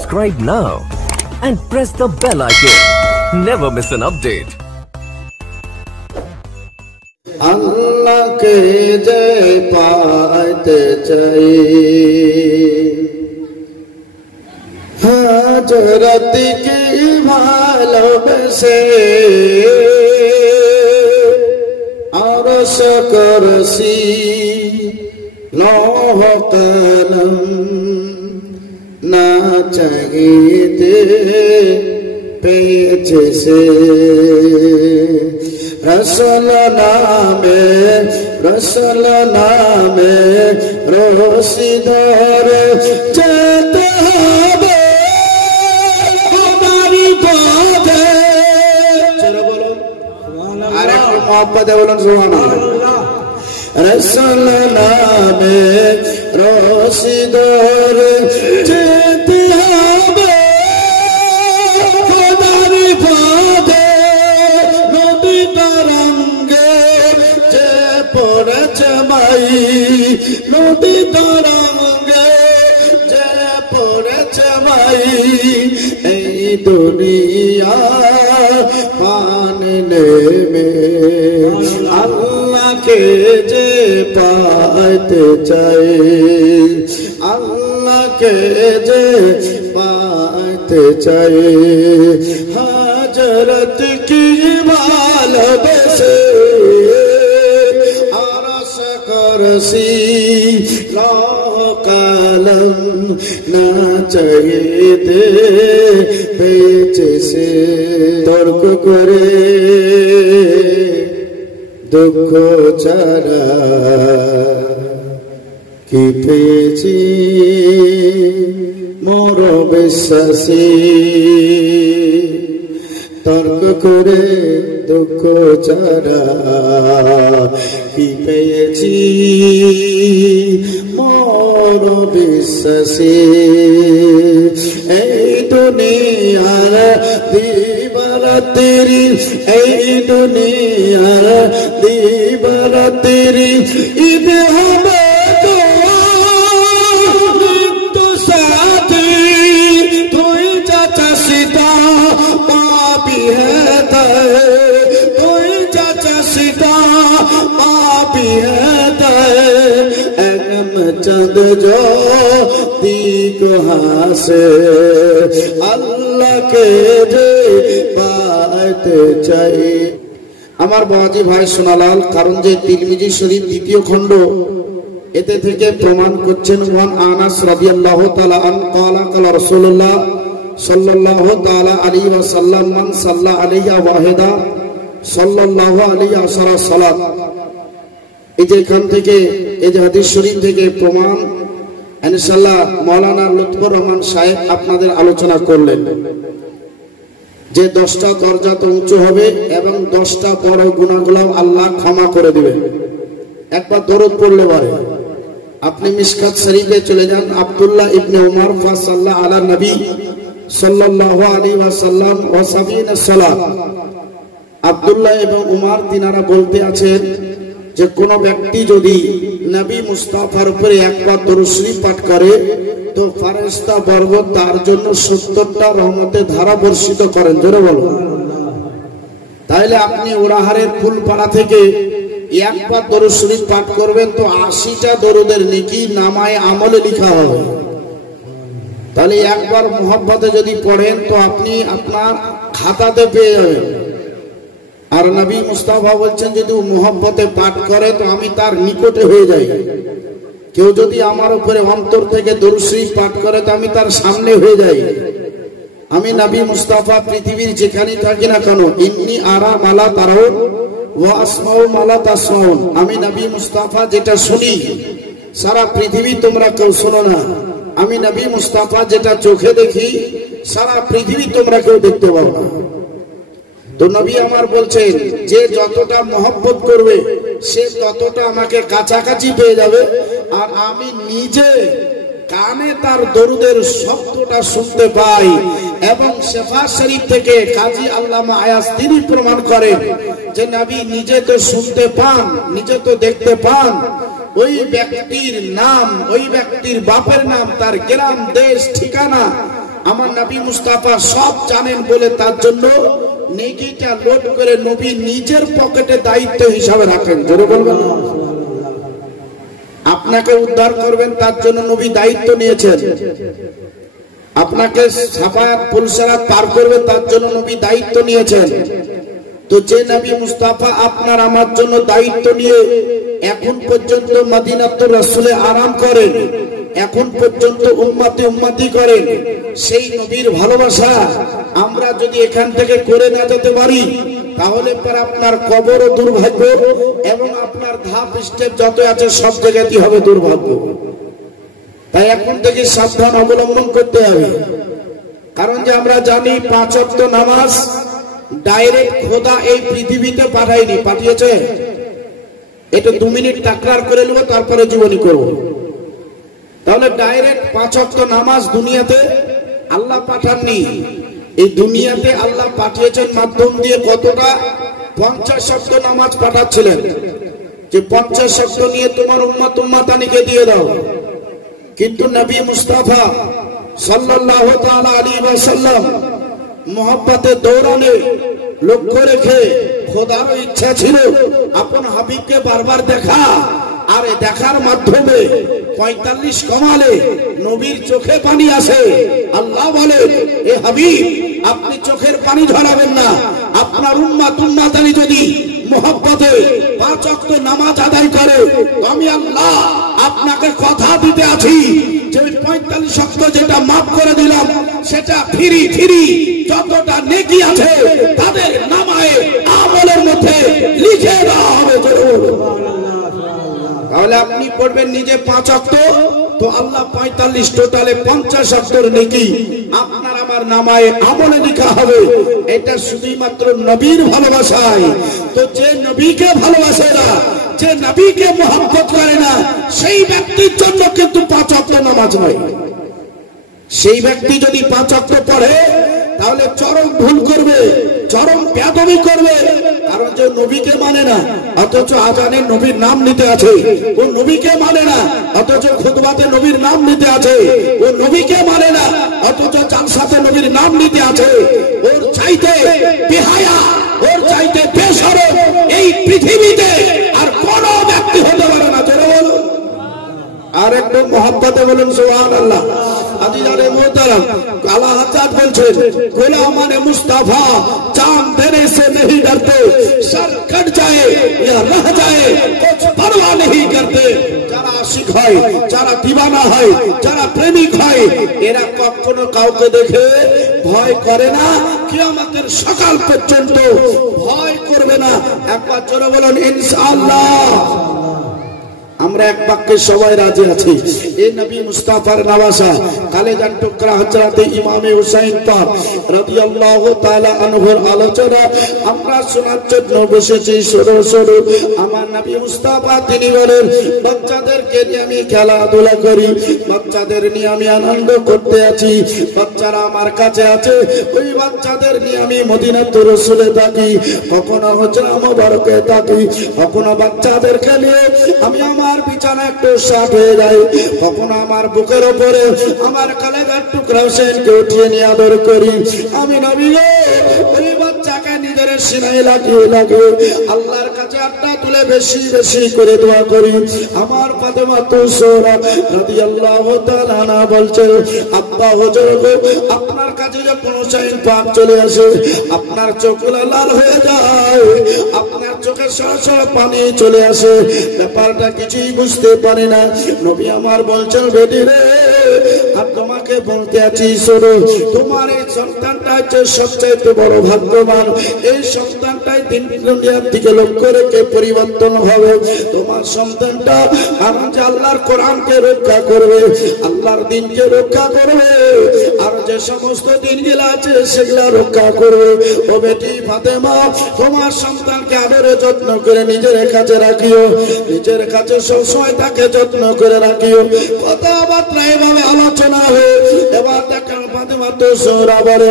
subscribe now and press the bell icon. Never miss an update. Allah ke jai paate chai Hazrat ki bhalobase Arsh kursi lauh qalam na chahiye peche se रसल नामे रोसी धरे चलते হবে हमारी बातें चलो बोलो अरे मोहब्बत है बोलो सुभान अल्लाह रसल नामे रोसी धरे चलते হবে हमारी बातें নদী তরঙ্গে যে পড়েছে মাই এই দুনিয়া পানে নেমে আল্লাহকে যে পাইতে চাই আল্লাহকে যে পাইতে চাই হযরত কি ভালোবেসে रसी lauh qalam na chahiye peche se tork kore dukh chara ki pechi mor biswasi তর্ক করে দুঃখ ছাড়া কি পেয়েছি মোর বিশ্বাসে এই দুনিয়ার দিবারাত্রি এই দুনিয়ার দিবারাত্রি ঈদ হবে তো মৃত্যু সাথী তুই চাচা সীতা पापी है कोई चाचा सीता पापी है अगम चंद जो दीक हासे अल्लाह के जे पाते चाहिए আমার বাবাজি ভাই সোনালাল কারণ যে তিরমিজি শরীফ দ্বিতীয় খণ্ড এতে থেকে প্রমাণ করছেন ওয়ান আনাস রাদিয়াল্লাহু তাআলা আন ক্বালা ক্বালা রাসূলুল্লাহ সাল্লাল্লাহু তাআলা আলাইহি ওয়াসাল্লাম মান সাল্লা আলাইহি ওয়াহিদা সাল্লাল্লাহু আলাইহি আশারা সালাত এই যে এখান থেকে এই যে হাদিস শরীফ থেকে প্রমাণ ইনশাআল্লাহ মাওলানা লুৎফর রহমান সাহেব আপনাদের আলোচনা করলেন যে 10টা দরজা তো উঁচু হবে এবং 10টা বড় গুনাহগুলো আল্লাহ ক্ষমা করে দিবেন একবার দরুদ পড়লে পারে আপনি মিশকাত শরীফে চলে যান আব্দুল্লাহ ইবনে উমর ফাসাল্লা আলা নবী সাল্লাল্লাহু আলাইহি ওয়াসাল্লাম ওয়া সাবিনা সালাত আব্দুল্লাহ এবং উমর তিনারা বলতে আছেন যে কোন ব্যক্তি যদি নবী মুস্তাফার উপরে একবার দরুদ শরীফ পাঠ করে তো ফেরেশতা বর্গ তার জন্য 70টা রহমতের ধারা বর্ষিত করেন জোরে বলো তাইলে আপনি ওরাহারের ফুলপাড়া থেকে একবার দরুদ শরীফ পাঠ করবেন তো 80টা দরুদের নেকি নামায়ে আমলে লেখা হবে তাহলে একবার মোহব্বতে যদি পড়েন তো আপনি আপনার খাতাতে পেয়ে যাবেন আর নবী মুস্তাফা বলছেন যদি মোহব্বতে পাঠ করে তো আমি তার নিকটে হয়ে যাই কেউ যদি আমার উপরে অন্তর থেকে দরুদ শরীফ পাঠ করে তো আমি তার সামনে হয়ে যাই আমি নবী মুস্তাফা পৃথিবীর যেখানেই থাকি না কেন ইন্নী আরা মালা তারাউন ওয়া আসমাউ মালা তাসমাউন আমি নবী মুস্তাফা যেটা শুনি সারা পৃথিবী তোমরা কেউ শোনো না আমি নবী মুস্তাফা যেটা চোখে দেখি সারা পৃথিবী তোমরা কেউ দেখতে পাও না তো নবী আমার বলছেন যে যতটা মহব্বত করবে সে ততটা আমাকে কাছাকাছি পেয়ে যাবে আর আমি নিজে কানে তার দরুদের শব্দটা শুনতে পাই এবং শেফা শরীফ থেকে কাজী আল্লামা আয়াজ তিনি প্রমাণ করেন যে নবী নিজে তো শুনতে পান নিজে তো দেখতে পান ওই ব্যক্তির নাম ওই ব্যক্তির বাপের নাম তার গ্রাম দেশ ঠিকানা আমার নবী মুস্তাফা সব জানেন বলে তার জন্য নেকিটা লোড করে নবী নিজের পকেটে দায়িত্ব হিসাবে রাখেন। জোরে বলবেন না? আপনাকে উদ্ধার করবেন তার জন্য নবী দায়িত্ব নিয়েছেন। আপনাকে সাফায়াত পুলসিরাত পার করবে তার জন্য নবী দায়িত্ব নিয়েছেন। তো যে নবী মুস্তাফা আপনার আমার জন্য দায়িত্ব নিয়ে এখন পর্যন্ত মদিনাতুর রাসূলে আরাম করেন, এখন পর্যন্ত উম্মতি উম্মতি করেন, সেই নবীর ভালোবাসা আমরা যদি এখান থেকে করে না যেতে পারি তাহলে পর আপনার কবরও দুর্ভাগ্য এবং আপনার ধাপ স্টেপ যত আছে সব জায়গাতেই হবে দুর্ভাগ্য। তাই এখন থেকে সাবধান অবলম্বন করতে হবে। কারণ যে আমরা জানি 5 ওয়াক্ত নামাজ ডাইরেক্ট খোদা এই পৃথিবীতে পাঠায়নি, পাঠিয়েছে। এটা 2 মিনিট তাকরার করে নেব তারপরে জীবনী করব। তাহলে ডাইরেক্ট 5 ওয়াক্ত নামাজ দুনিয়াতে আল্লাহ পাঠাননি, এই দুনিয়াতে আল্লাহ পাঠিয়েছেন মাধ্যম দিয়ে কতটা 50 ওয়াক্ত নামাজ পাঠাচ্ছিলেন যে 50 ওয়াক্ত নিয়ে তোমার উম্মত উম্মাতানিকে দিয়ে দাও। কিন্তু নবী মুস্তাফা সাল্লাল্লাহু তাআলা আলাইহি ওয়াসাল্লাম মোহাব্বতের দৌরানে লক্ষ্য রেখে খোদারও ইচ্ছা ছিল আপন হাবিবকে বারবার দেখা, আর দেখার মাধ্যমে 45 কমালে নবীর চোখে পানি আসে। আল্লাহ বলে, এ হাবিব আপনি চোখের পানি ঝরাবেন না, আপনার উম্মত উম্মাতানি যদি মোহাব্বতে 5 ওয়াক্ত নামাজ আদায় করে আমি আল্লাহ আপনাকে কথা দিতে আছি যে 45 ওয়াক্ত যেটা মাফ করে দিলাম সেটা ফিরি ফিরি যতটা নেকি আছে তাদের নামায়ে আমলের মধ্যে লিখে দেওয়া হবে। তাহলে আপনি পড়বেন নিজে 5 ওয়াক্ত, তো আল্লাহ 45 টোটালে 50 ওয়াক্তের নেকি আপনার আমার নামায়ে আমলে লেখা হবে। এটা শুধুমাত্র নবীর ভালোবাসায়। তো যে নবীকে ভালোবাসে না, যে নবীকে মহব্বত করে না, সেই ব্যক্তির জন্য কিন্তু 5 ওয়াক্ত নামাজ নয়। সেই ব্যক্তি যদি 5 ওয়াক্ত পড়ে তাহলে চরম ভুল করবে, চরম বেয়াদবি করবে। কারণ যে নবীকে মানে না অথচ আজানে নবীর নাম নিতে আছে, ও নবীকে মানে না অথচ খুতবাতে নবীর নাম নিতে আছে, ও নবীকে মানে না অথচ জালসাতে নবীর নাম নিতে আছে। ওর চাইতে বেহায়া, ওর চাইতে বেশরম এই পৃথিবীতে আর কোন ব্যক্তি হতে পারে না। জোরে বলো আর একটু মহব্বতে বলুন সুবহানাল্লাহ। আজিজানে মোহতারাম আলা হাজাত বলছেন, গোলামানে মুস্তাফা চাঁদ देने से नहीं डरते, सर कट जाए या रह जाए कुछ परवाह नहीं करते। যারা আশিক হয়, যারা দিওয়ানা হয়, যারা প্রেমিক হয়, এরা কখনো কাউকে দেখে ভয় করে না, কিয়ামতের সকাল পর্যন্ত ভয় করবে না। একবার জোরে বলুন ইনশাআল্লাহ। আমরা এক বাক্যে সবাই রাজি আছি। এই নবী মুস্তাফার নওয়াসা কালেজার টুকরা হযরতে ইমামে হুসাইন পাক রাদিয়াল্লাহু তাআলা আনহুর আলোচনা আমরা শোনার জন্য বসেছি। শুরু শুরু আমার নবী মুস্তাফা তিনি বলেন, বাচ্চাদেরকে নিয়ে আমি খেলাধুলা করি, বাচ্চাদের নিয়ে আমি আনন্দ করতে আছি, বাচ্চারা আমার কাছে আছে, ওই বাচ্চাদের নিয়ে আমি মদিনাতুর রাসূলে থাকি, কখনো হুজরা মুবারকে থাকি, কখনো বাচ্চাদেরকে নিয়ে আমি আমার বিছানা একটু সাফ হয়ে যায়, কখনো আমার বুকের উপরে আমার কালেজার টুকরা হোসেনকে উঠিয়ে নিয়ে আদর করি। আমি নবী গো ওই বাচ্চাকে নিজের সিনায় লাগিয়ে লাগিয়ে আল্লাহর কাছে আটটা তুলে বেশি বেশি করে দোয়া করি। আমার ফাতেমা তুসরা রাদিয়াল্লাহু তাআলা আনহা বলছে, আব্বা হুজুর গো আপনার কাছে যখন হোসেন পাক চলে আসে আপনার চোখ লাল হয়ে যায়, আপনার চোখে সরাসরি পানি চলে আসে, ব্যাপারটা কিছুই বুঝতে পারে না। নবী আমার বলছেন, বেটি রে আর তোমাকে বলতে আছি শোনো, তোমার এই সন্তানটা হচ্ছে সবচেয়ে বড় ভাগ্যবান। এই সন্তানটাই দিন দুনিয়ার দিকে লক্ষ্য রেখে পরিবর্তন হবে। তোমার সন্তানটা আমার যে আল্লাহর কোরআনকে রক্ষা করবে, আল্লাহর দিনকে রক্ষা করবে, আর যে সমস্ত দিনগুলো আছে সেগুলা রক্ষা করবে। ও বেটি ফাতেমা তোমার সন্তানকে আদরে যত্ন করে নিজের কাছে রাখিও, নিজের কাছে সবসময় তাকে যত্ন করে রাখিও। কথাবার্তা এভাবে আলোচনা হয়ে এবার দেখেন ফাতেমা তো জোহরা বলে,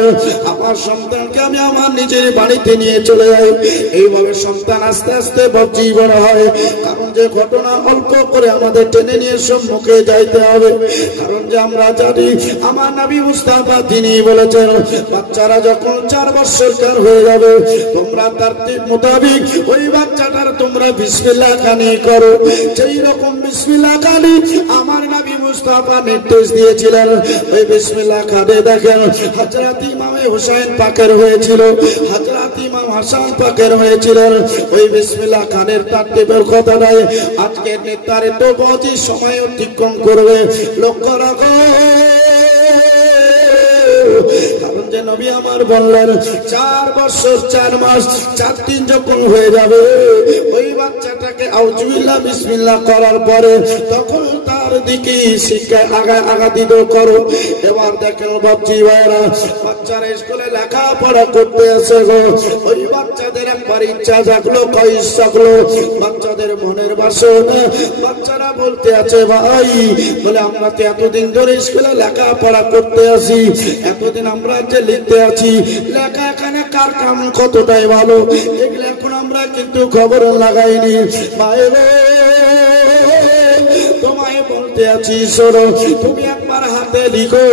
আমার সন্তানকে আমি আমার নিজের বাড়িতে নিয়ে চলে যাই। এইভাবে সন্তান আস্তে আস্তে বাপজি বড় হয়। কারণ যে ঘটনা অল্প করে আমাদের টেনে নিয়ে সম্মুখে যাইতে হবে। কারণ যে আমরা জানি আমার নবী মুস্তাফা তিনি বলেছেন, বাচ্চারা যখন 4 বছরকার হয়ে যাবে, তোমরা তারতিব মোতাবিক ওই বাচ্চাটার তোমরা বিসমিল্লাহ খানি করো। যেই রকম বিসমিল্লাহ খানি আমার নবী মুস্তাফা নির্দেশ দিয়েছিলেন, ওই বিসমিল্লাহ খানে দেখেন হযরত ইমাম হুসাইন পাকের হয়েছিল, হযরত ইমাম হাসান পাকের হয়েছিলেন। ওই বিসমিল্লাহ খানের তারতিবের কথা নাই আজকে নির্ধারিত বহু সময় অতিক্রম করবে। লক্ষ্য রাখো, কারণ যে নবী আমার বললেন 4 বছর 4 মাস 4 দিন যখন হয়ে যাবে, ওই বাচ্চাটাকে আউযুবিল্লাহ বিসমিল্লাহ করার পরে তখন তার দিকে শিক্ষায় আগাদিত করো। এবার দেখেন বাচ্চি ভাইরা, বাচ্চারা স্কুলে লেখাপড়া করতে আসে গো, ওই বাচ্চাদের একবার ইচ্ছা জাগলো, কয় জাগলো, বাচ্চাদের মনের বাসনা। বাচ্চারা বলতে আছে, ভাই বলে আমরা তো এতদিন ধরে স্কুলে লেখাপড়া করতে আসি, এতদিন আমরা যে লিখতে আছি, লেখা এখানে কার কাম কতটাই ভালো, এগুলো এখন আমরা কিন্তু খবর লাগাইনি। বাইরে তোমায় বলতে আছি, শোনো, তুমি একবার হাতে লিখো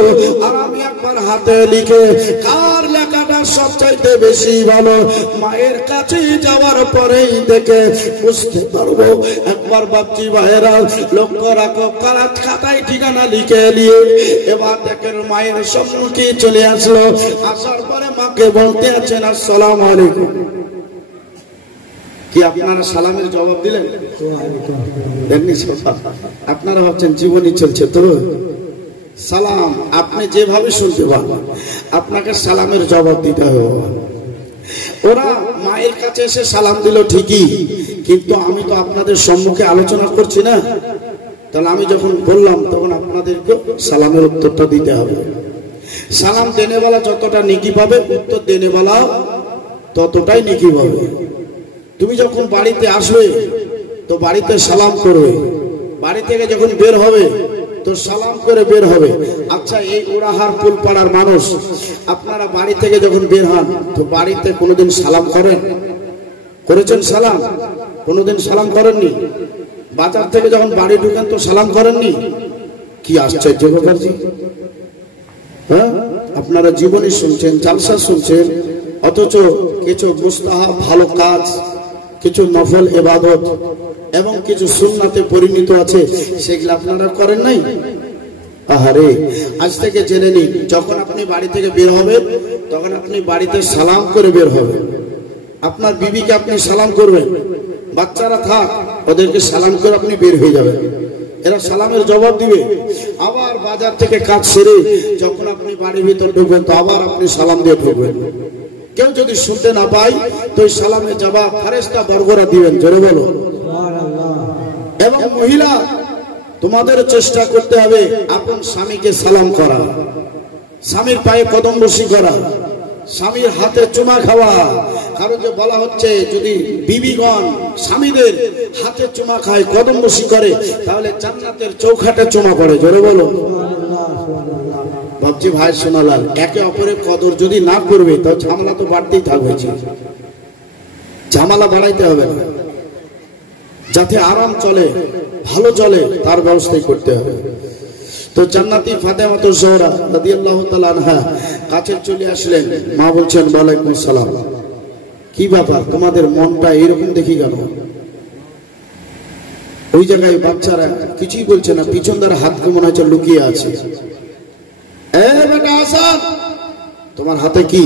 আর আমি একবার হাতে লিখে কার লেখাটা সবচাইতে বেশি ভালো, মায়ের কাছে যাওয়ার পরেই দেখে বুঝতে পারবো। একবার বাপজি ভাইয়েরা লক্ষ্য রাখো, কারাত খাতায় ঠিকানা লিখে নিয়ে এবার দেখেন মায়ের সম্মুখে চলে আসলো। আসার পরে মাকে বলতে আছেন, আসসালামু আলাইকুম। কি আপনারা সালামের জবাব দিলেন? আপনারা ভাবছেন জীবনই চলছে তো? সালাম আপনি যেভাবে শুনতে পারবেন, আপনাকে সালামের জবাব দিতে হবে। ওরা মায়ের কাছে এসে সালাম দিল ঠিকই, কিন্তু আমি তো আপনাদের সম্মুখে আলোচনা করছি না, তাহলে আমি যখন বললাম তখন আপনাদেরকে সালামের উত্তরটা দিতে হবে। সালাম দেনেওয়ালা যতটা নেকি পাবে, উত্তর দেনেওয়ালা ততটাই নেকি পাবে। তুমি যখন বাড়িতে আসবে তো বাড়িতে সালাম করবে, বাড়ি থেকে যখন বের হবে তো সালাম করে বের হবে। আচ্ছা, এই ওরাহার ফুলপাড়ার মানুষ, আপনারা বাড়ি থেকে যখন বের হন তো বাড়িতে কোনোদিন সালাম করেন? করেছেন সালাম? কোনোদিন সালাম করেননি? বাজার থেকে যখন বাড়ি ঢুকেন তো সালাম করেননি? কি আশ্চর্য ব্যাপারজি! হ্যাঁ, আপনারা জীবনী শুনছেন, জালসা শুনছেন, অথচ কিছু মুস্তাহাব ভালো কাজ, কিছু নফল ইবাদত এবং কিছু সুন্নাতে পরিণত আছে, সেগুলো আপনারা করেন নাই। আহারে, আজ থেকে জেনে নিন, যখন আপনি বাড়ি থেকে বের হবেন তখন আপনি বাড়িতে সালাম করে বের হবেন। আপনার বিবিকে আপনি সালাম করবেন, বাচ্চারা থাক ওদেরকে সালাম করে আপনি বের হয়ে যাবেন, এরা সালামের জবাব দিবে। আবার বাজার থেকে কাজ সেরে যখন আপনি বাড়ির ভিতর ঢুকবেন তো আবার আপনি সালাম দিয়ে ঢুকবেন। কেউ যদি শুনতে না পায় তো ওই সালামের জবাব ফেরেশতা বর্গরা দিবেন। জোরে বলো সুবহানাল্লাহ। এবং মহিলা, তোমাদের চেষ্টা করতে হবে আপন স্বামীকে সালাম করা, স্বামীর পায়ে কদম বসি করা, স্বামীর হাতে চুমা খাওয়া। কারণ যে বলা হচ্ছে, যদি বিবিগণ স্বামীদের হাতে চুমা খায়, কদম বসি করে, তাহলে জান্নাতের চৌখাটে চুমা পড়ে। জোরে বলো ভাবছি ভাই শোনালাল, একে অপরের কদর যদি না করবে তো ঝামেলা তো বাড়তেই থাকবে। ঝামেলা বাড়াইতে হবে না, যাতে আরাম চলে, ভালো চলে, তার ব্যবস্থাই করতে হবে। তো জান্নাতি ফাতেমা তো জোহরা রাদিয়াল্লাহু তাআলা আনহা কাছে চলে আসলেন। মা বলছেন, ওয়ালাইকুম আসসালাম। কি ব্যাপার, তোমাদের মনটা এরকম দেখি গেল? ওই জায়গায় বাচ্চারা কিছুই বলছে না, পিছন দ্বারা হাতকে মনে হচ্ছে লুকিয়ে আছে। এ বেটা হাসান, তোমার হাতে কি?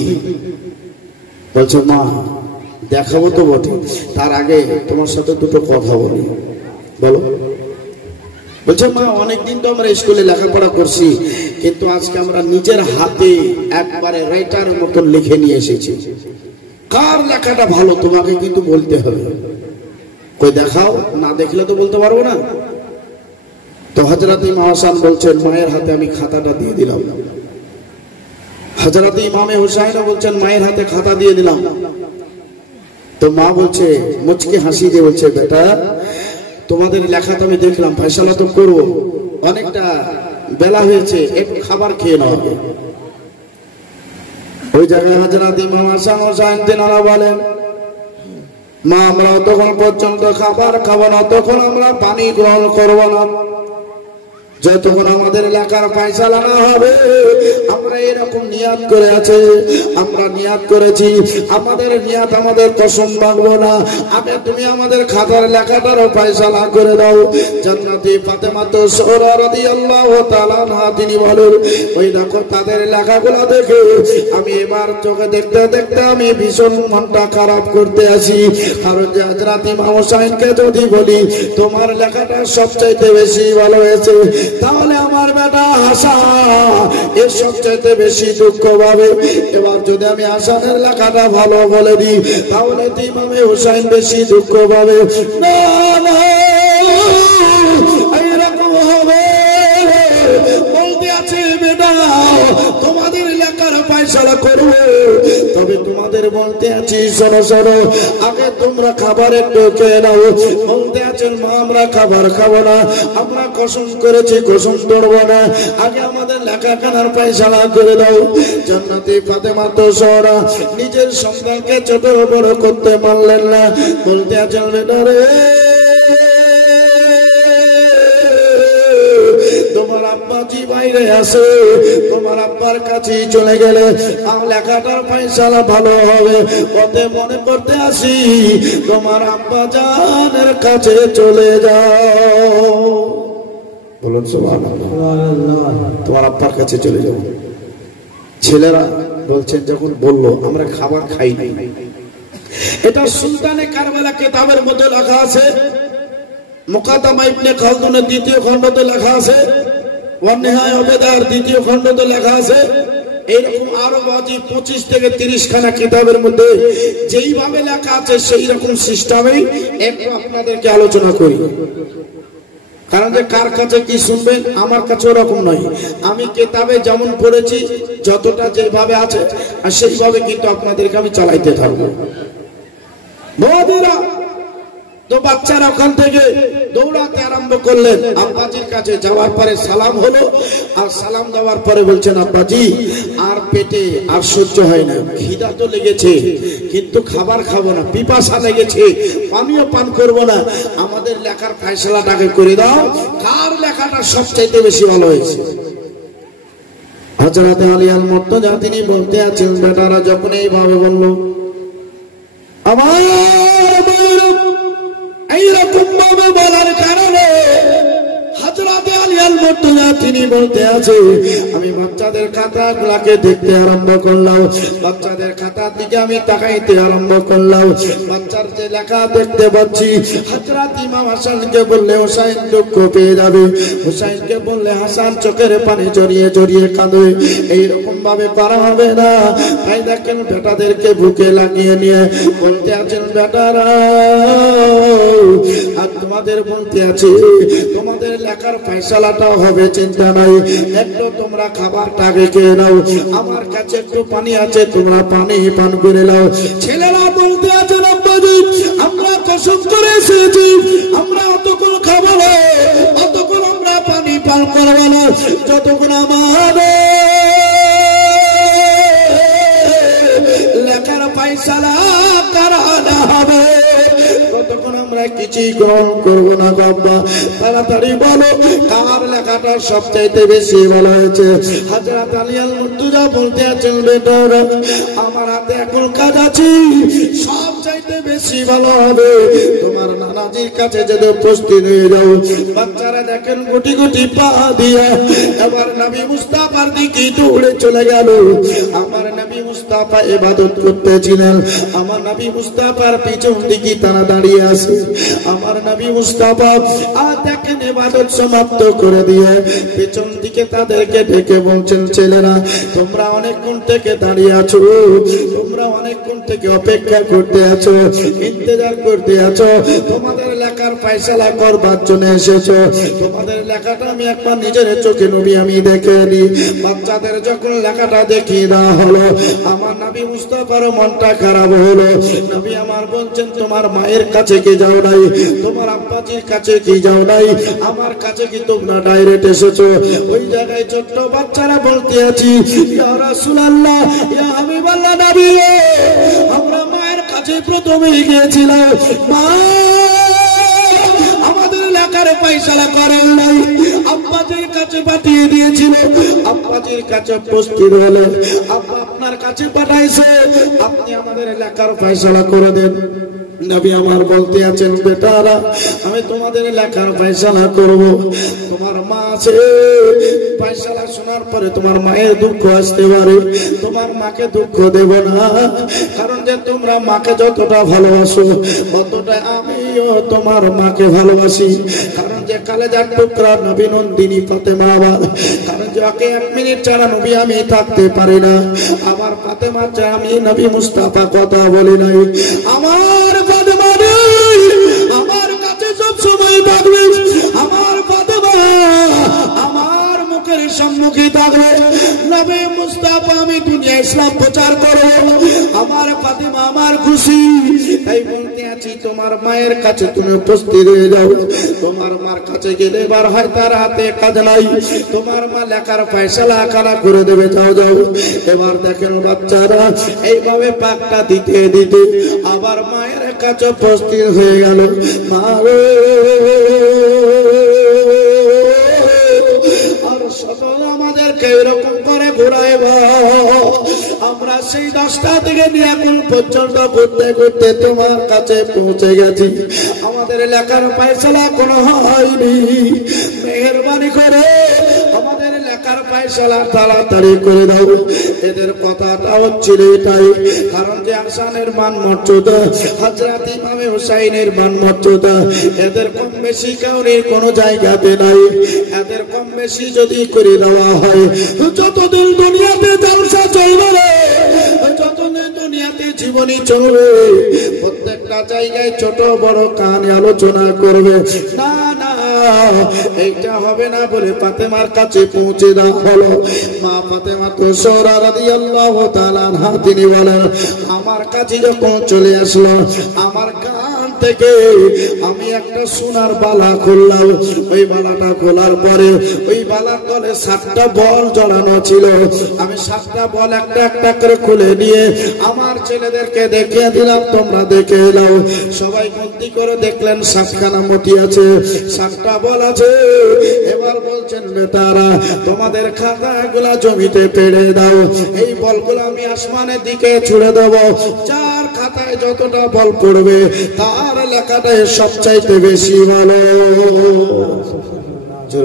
বলছে, মা দেখাবো তো বটে, তার আগে তোমার সাথে দুটো কথা বলি। বলো। বলছে, মা অনেকদিন তো আমরা স্কুলে লেখাপড়া করছি, কিন্তু আজকে আমরা নিজের হাতে একবারে রাইটার মতন লিখে নিয়ে এসেছি। কার লেখাটা ভালো তোমাকে কিন্তু বলতে হবে। কই দেখাও, না দেখলে তো বলতে পারবো না। তো হযরত ইমাম হাসান বলছেন, মায়ের হাতে আমি খাতাটা দিয়ে দিলাম। হযরত ইমামে হুসাইন বলছেন, মায়ের হাতে খাতা দিয়ে দিলাম। তো মা বলছে, মুচকি হাসি দিয়ে বলছে, বেটা তোমাদের লেখা তো আমি দেখলাম, ফয়সালা তো করবো, অনেকটা বেলা হয়েছে, একটু খাবার খেয়ে নাও। ওই জায়গায় হযরত ইমাম হাসান হোসেন তিনারা বলেন, মা আমরা তখন পর্যন্ত খাবার খাবো না, তখন আমরা পানি গ্রহণ করবো না, যতক্ষণ আমাদের এলাকার ফয়সালা না হবে। আমরা এরকম নিয়াত করে আছে, আমরা নিয়াত করেছি, আমাদের নিয়াত আমাদের কসম ভাঙবো না। আগে তুমি আমাদের খাতার লেখাটারও ফয়সালা করে দাও। জান্নাতি ফাতেমা তো জোহরা রাদিয়াল্লাহু তাআলা আনহা তিনি বলেন, ওই দেখো তাদের লেখাগুলো দেখে আমি এবার চোখে দেখতে দেখতে আমি ভীষণ মনটা খারাপ করতে আসি। কারণ যে হযরত ইমাম হোসেনকে যদি বলি তোমার লেখাটা সবচাইতে বেশি ভালো হয়েছে, তাহলে আমার বেটা হাসান এর সবচাইতে বেশি দুঃখ পাবে। এবার যদি আমি হাসানের লেখাটা ভালো বলে দিই, তাহলে তো ইমামে হোসেন বেশি দুঃখ পাবে। না না, এরকম হবে বলতে আছে বেটা, তোমাদের এলাকার ফয়সালা করবে, তবে তোমাদের বলতে আছি শোনো শোনো, আগে তোমরা খাবার একটু খেয়ে নাও। বলতে আছেন মা আমরা খাবার খাবো না, আমরা কসম করেছি কসম তোড়বো না, আগে আমাদের লেখাখানার ফয়সালা করে দাও। জান্নাতি ফাতেমা তো জোহরা নিজের সন্তানকে ছোট বড় করতে পারলেন না। বলতে আছেন বেটা রে, তোমার আব্বাজি বাইরে আছে, তোমার আব্বার কাছে চলে গেলে লেখাটার ফয়সালা ভালো হবে। ওতে মনে করতে আসি তোমার আব্বা জানের কাছে চলে যাও। বলুন সুবহানাল্লাহ, তোমার আব্বার কাছে চলে যাও। ছেলেরা বলছেন যখন বললো আমরা খাবার খাই নাই, এটা সুলতানে কারবালা কিতাবের মধ্যে লেখা আছে, মুকাদ্দামা ইবনে খালদুনের দ্বিতীয় খণ্ডতে লেখা আছে, ওয়ান-নিহায়া ওবেদার দ্বিতীয় খণ্ডতে লেখা আছে। এইরকম আরো বাজি 25 থেকে 30 খানা কিতাবের মধ্যে যেইভাবে লেখা আছে সেই রকম সিস্টেমেই একটু আপনাদেরকে আলোচনা করি। কারণ যে কার কাছে কি শুনবেন, আমার কাছে ওরকম নয়। আমি কিতাবে যেমন পড়েছি যতটা যেভাবে আছে আর সেইভাবে কিন্তু আপনাদেরকে আমি চালাইতে থাকবো। বড়রা তো বাচ্চারা ওখান থেকে দৌড়াতে আরম্ভ করলেন আব্বাজির কাছে। যাওয়ার পরে সালাম হলো, আর সালাম দেওয়ার পরে বলছেন আব্বাজি আর পেটে আর সহ্য হয় না, খিদা তো লেগেছে কিন্তু খাবার খাবো না, পিপাসা লেগেছে, পানিও পান করবো না, আমাদের লেখার ফয়সালাটাকে করে দাও, কার লেখাটা সবচাইতে বেশি ভালো হয়েছে। হযরত আলী আল মুর্তজা তিনি বলতে আছেন, বেটারা যখন এইভাবে বলল আমার এইরকম ভাবে বলার কারণে হযরত আলী আল মুর্তজা তিনি বলতে আছে, আমি বাচ্চাদের খাতাগুলোকে দেখতে আরম্ভ করলাম, বাচ্চাদের খাতার দিকে আমি তাকাইতে আরম্ভ করলাম। বাচ্চার যে লেখা দেখতে পাচ্ছি, হযরত ইমাম হাসানকে বললে হোসেন দুঃখ পেয়ে যাবে, হোসেনকে বললে হাসান চোখের পানি জড়িয়ে জড়িয়ে কাঁদবে, এইরকম ভাবে করা হবে না। তাই দেখেন বেটাদেরকে বুকে লাগিয়ে নিয়ে বলতে আছেন, বেটারা আর তোমাদের বলতে আছে তোমাদের লেখার ফয়সালাটা হবে, চিন্তা নাই, একটু তোমরা খাবারটা রেখে নাও, আমার কাছে একটু পানি আছে, তোমরা পানি পান করে নাও। ছেলেরা বলতে আছে আব্বাজি আমরা কসম করে এসেছি আমরা অতক্ষণ খাবো না, অতক্ষণ আমরা পানি পান করবো না, যতক্ষণ আমাদের লেখার ফয়সালা করা না হবে ততক্ষণ আমরা কিছুই গ্রহণ করবো না। বাবা তাড়াতাড়ি বলো কার লেখাটা সবচাইতে বেশি ভালো হয়েছে। হযরত আলী আল মুর্তজা বলতে আছেন, বেটারা আমার হাতে এখন কাজ আছে, সবচাইতে বেশি ভালো হবে তোমার নানাজির কাছে যদি উপস্থিত হয়ে যাও। বাচ্চারা দেখেন গুটি গুটি পা দিয়ে এবার নবী মুস্তাফার দিকে দৌড়ে চলে গেল। আমার নবী মুস্তাফা ইবাদত করতেছিলেন, আমার নবী মুস্তাফার পিছন দিকে তারা দাঁড়িয়ে আছে। আমার নবী মুস্তাফা আর দেখেন ইবাদত সমাপ্ত করে দিয়ে পিছন দিকে তাদেরকে ডেকে বলছেন, ছেলেরা তোমরা অনেকক্ষণ থেকে দাঁড়িয়ে আছো, তোমরা অনেকক্ষণ থেকে অপেক্ষা করতে আছো, ইন্তজার করতে আছো, তোমাদের লেখার ফয়সালা করবার জন্য এসেছো। তোমাদের লেখাটা আমি একবার নিজের চোখে নবী আমি দেখে নি। বাচ্চাদের যখন লেখাটা দেখিয়ে দেওয়া হলো, আমার নবী মুস্তাফার মনটা খারাপ হলো। নবী আমার বলছেন তোমার মায়ের কাছে কি যাও নাই, তোমার আব্বাজির কাছে কি যাও নাই, আমার কাছে কি তোমরা ডাইরেক্ট এসেছো? ওই জায়গায় ছোট্ট বাচ্চারা বলতে আছি ইয়া রাসূলুল্লাহ, ইয়া হাবিবাল্লাহ, নবী আমরা মায়ের কাছে প্রথমেই গিয়েছিলাম, মা আমাদের এলাকার ফয়সালা করেন নাই, আব্বাজির কাছে পাঠিয়ে দিয়েছিল, আব্বাজির কাছে উপস্থিত হলো, আব্বা আপনার কাছে পাঠাইছে, আপনি আমাদের এলাকার ফয়সালা করে দেন। নবী আমার বলতে আছেন বেটারা আমি তোমাদের এলাকার ফয়সালা করব। তোমার মা আছে, ফয়সালা শোনার পরে তোমার মায়ের দুঃখ আসতে পারে, তোমার মাকে দুঃখ দেব না, কারণ যে তোমরা মাকে যতটা ভালোবাসো ততটা আমিও তোমার মাকে ভালোবাসি। কারণ যে কালেজার টুকরা নবী নন্দিনী ফাতেমা আমার, কারণ যে ওকে 1 মিনিট ছাড়া নবী আমি থাকতে পারি না, আমার ফাতেমা ছাড়া আমি নবী মুস্তাফা কথা বলি নাই, আমার ফাতেমা নেই, আমার কাছে সব সময় থাকবে, আমার ফাতেমা আমার মুখের সম্মুখে থাকবে, নবী মুস্তাফা আমি দুনিয়া ইসলাম প্রচার করব, আমার ফাতেমা আমার খুশি। তাই বলতে আছি তোমার মায়ের কাছে তুমি উপস্থিত হয়ে যাও, তোমার মার কাছে গেলে এবার হয় তার হাতে কাজ নাই, তোমার মা লেখার ফয়সালা কারা করে দেবে, যাও যাও। এবার দেখেন বাচ্চারা এইভাবে পাকটা দিতে দিতে আবার মায়ের কাছে উপস্থিত হয়ে গেল। মা আর সকল আমাদেরকে এরকম করে ঘুরাইব, আমরা সেই 10টা থেকে নিয়ে এখন পর্যন্ত ঘুরতে ঘুরতে তোমার কাছে পৌঁছে গেছি, আমাদের এলাকার ফয়সালা কোনো হয়নি, মেহেরবানি করে আমাদের এলাকার ফয়সালা তাড়াতাড়ি করে দাও। এদের কথাটা হচ্ছিল এটাই, কারণ যে হাসানের মান মর্যাদা, হযরত ইমামে হুসাইনের মান মর্যাদা এদের কম বেশি কাউরির কোনো জায়গাতে নাই, এদের কম বেশি যদি করে দেওয়া হয় যতদিন দুনিয়াতে জলসা চলবে, যতদিন দুনিয়াতে জীবনী চলবে, প্রত্যেকটা জায়গায় ছোট বড় কানে আলোচনা করবে, না না এইটা হবে না বলে ফাতেমার কাছে পৌঁছে দেওয়া হলো। মা ফাতেমা তো জোহরা রাদিয়াল্লাহু তাআলা আনহা তিনি বলেন আমার কাছে যখন চলে আসলো, আমার কান থেকে আমি একটা সোনার বালা খুললাম, ওই বালাটা খোলার পরে ওই বালার তলে 7টা বল জড়ানো ছিল, আমি 7টা বল একটা একটা করে খুলে নিয়ে আমার ছেলেদেরকে দেখিয়ে দিলাম, তোমরা দেখে এলাও। সবাই গন্তি করে দেখলেন 7খানা মতি আছে, 7টা বল আছে। এবার বলছেন বেটারা তোমাদের খাতাগুলা জমিতে পেড়ে দাও, এই বলগুলো আমি আসমানের দিকে ছুড়ে দেব, যার খাতায় যতটা বল পড়বে তার লেখাটাই সবচাইতে বেশি ভালো,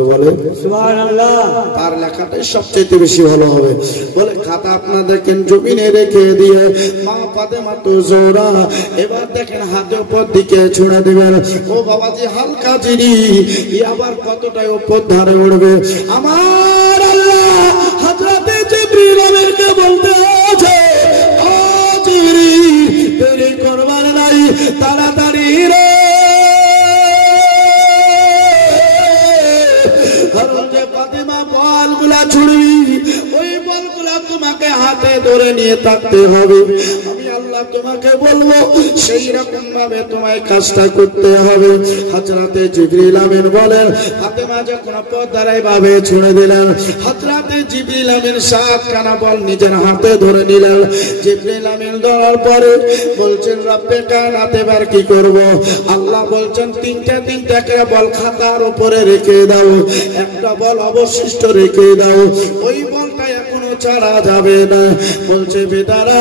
বলে সুবহানাল্লাহ, তার লেখাটাই সবচেয়ে বেশি ভালো হবে। বলে খাতা আপনাদেরকে জমিনে রেখে দিয়ে মা ফাতেমা তো জোহরা এবার দেখেন হাতে উপর দিকে ছুঁড়ে দিবেন, ও বাবাজি হালকা জিনিস আবার কতটাই উপর ধারে উঠবে। আমার আল্লাহ হযরতে জিবরিল আমিনকে বলতে আছে, ও জিবরিল দেরি করবার নাই, তাড়াতাড়ি রে, বলগুলা ছুড়বি, ওই বলগুলা তোমাকে হাতে ধরে নিয়ে থাকতে হবে, আমি আল্লাহ তোমাকে বলবো সেই রকম ভাবে তোমায় কাজটা করতে হবে। হযরতে জিবরিল আমিন বলেন ফাতেমা যখন পর্দায় ভাবে ছুঁড়ে দিলেন, হযরতে জিবরিল আমিন 7খানা বল নিজের হাতে ধরে নিলেন। জিবরিল আমিন ধরার পরে বলছেন রব্বে কায়নাত এবার কি করব? আল্লাহ বলছেন 3টা করে বল খাতার উপরে রেখে দাও, একটা বল অবশিষ্ট রেখে দাও, ওই বলটা এখনো ছাড়া যাবে না। বলছে বেটারা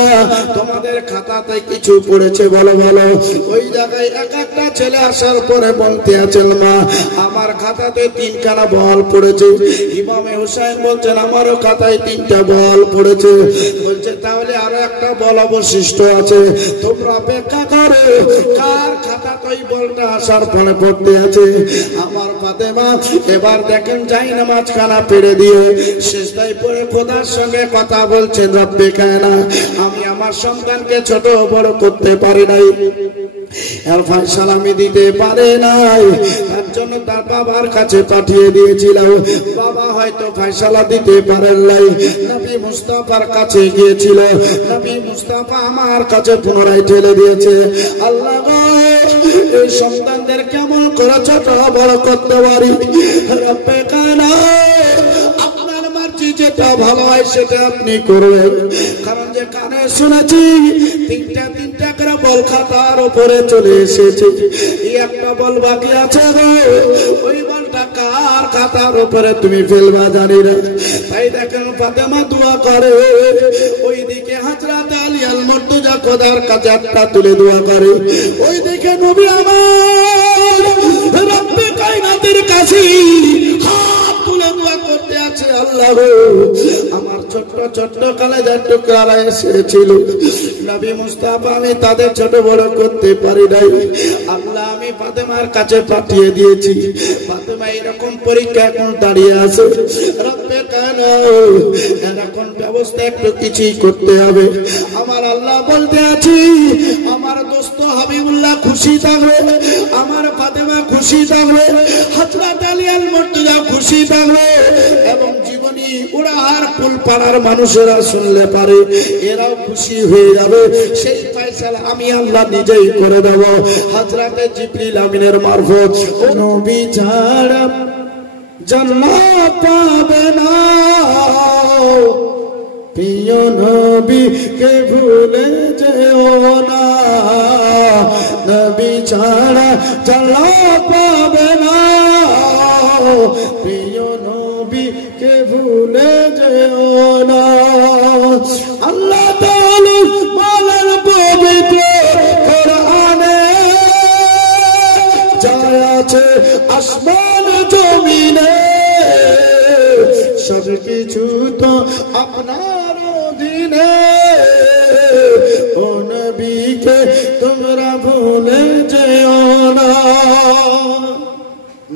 তোমাদের খাতাতে কিছু পড়েছে বলো বলো। ওই জায়গায় এক একটা ছেলে আসার পরে বলতে আছেন মা আমার খাতাতে 3খানা বল পড়েছে। ইমামে হুসাইন বলছেন আমারও খাতায় 3টা বল পড়েছে। বলছে তাহলে আরো একটা বল অবশিষ্ট আছে, তোমরা অপেক্ষা করো কার খাতাতে ওই বলটা আসার পরে পড়তে আছে। আমার ফাতেমা এবার দেখেন যাই নামাজখানা পেড়ে দিয়ে সিজদায় পড়ে খোদার সঙ্গে কথা বলছেন, রব্বে কায়নাত আমি আমার সন্তানকে ছোট বড় করতে পারি নাই, এর ফয়সালা আমি দিতে পারি নাই, জন্য তার বাবার কাছে পাঠিয়ে দিয়েছিল। বাবা হয়তো ফয়সালা দিতে পারেন নাই, নবী মুস্তাফার কাছে গিয়েছিল। নবী মুস্তাফা আমার কাছে পুনরায় ঠেলে দিয়েছে। আল্লাহ গো, এই সন্তানদের কেমন করে ছোট বড় করতে পারি? রব্বে কায়নাত, আপনার মার্জি যেটা ভালো হয় সেটা আপনি করবেন। কারণ যে কানে শুনেছি তিনটা তিনটা করে বল খাতার উপরে চলে এসেছে, এই একটা বল বাকি আছে গো, ওই বলটা কার খাতার উপরে তুমি ফেলবা জানি না। তাই দেখেন ফাতেমা দোয়া করে, ওইদিকে হযরত আলী আল মুর্তজা খোদার কাছে একটা তুলে দোয়া করে, ওইদিকে নবী আমার রব্বে কায়নাতের কাছে হাত তুলে দোয়া করতে আছে। আল্লাহ গো, আমার ছোট্ট ছোট্ট কলেজার টুকরারা এসেছিল নবী মুস্তাফা, আমি তাদের ছোট বড় করতে পারি নাই। আল্লাহ আমি ফাতেমার কাছে পাঠিয়ে দিয়েছি। ফাতেমা এরকম পরীক্ষা এখন দাঁড়িয়ে আছে। রব্বে কায়নাত, এখন ব্যবস্থা একটু কিছুই করতে হবে। আমার আল্লাহ বলতে আছি, আমার দোস্ত হাবিবুল্লাহ খুশি থাকবে, আমার ফাতেমা খুশি থাকবে, হযরত আলী আল মুর্তজা খুশি থাকবে, এবং জীবনী উড়াহার ফুল পাড়ার মানুষেরা শুনলে পারে এরাও খুশি হয়ে যাবে। সেই ফয়সালা আমি আল্লাহ নিজেই করে দেব হযরতে জিবরিল আমিনের মারফত। নবী ছাড়া জান্নাত পাবে না, প্রিয় নবীকে ভুলে যেও না, নবী ছাড়া জান্নাত পাবে না, প্রিয় নবীকে ভুলে যেও না। আল্লাহ তাআলা বলেন পবিত্র কোরআনে, যা আছে আসমান জমিনে সব কিছু তো আপনার অধীনে, ও নবীকে তোমরা ভুলে যেও না।